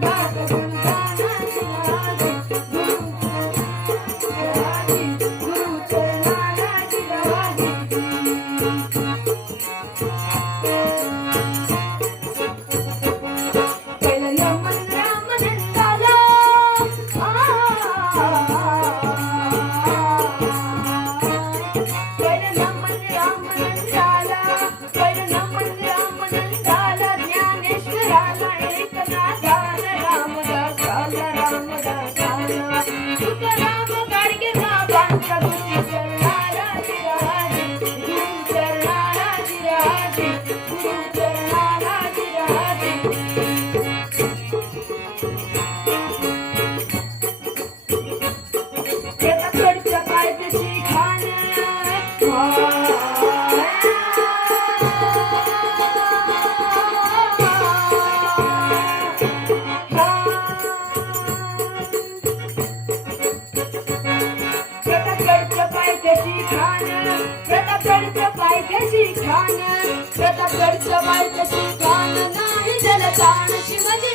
Thank you. Thank you. मार्गशी Khan प्रतापगडचं नाही जलताण शिवजी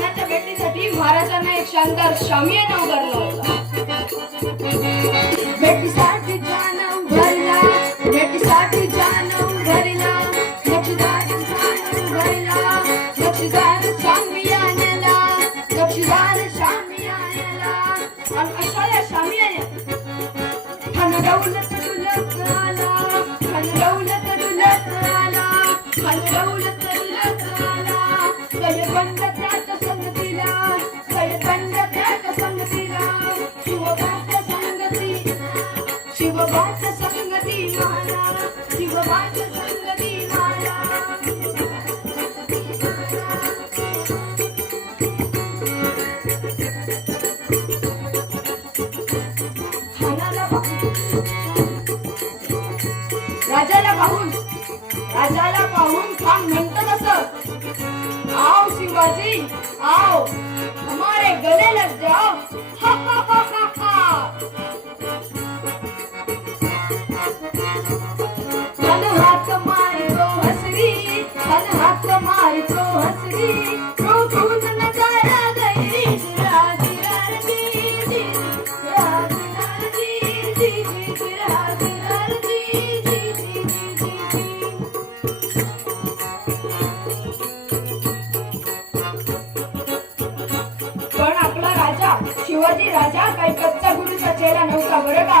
भेटीसाठी महाराजांना एक शानदार शामियाना उभारला होता. जी आओ हमारे गले लग जाओ। हा हा हा। शिवाजी राजा काही कच्चा गुरु चेला नव्हता बरं का?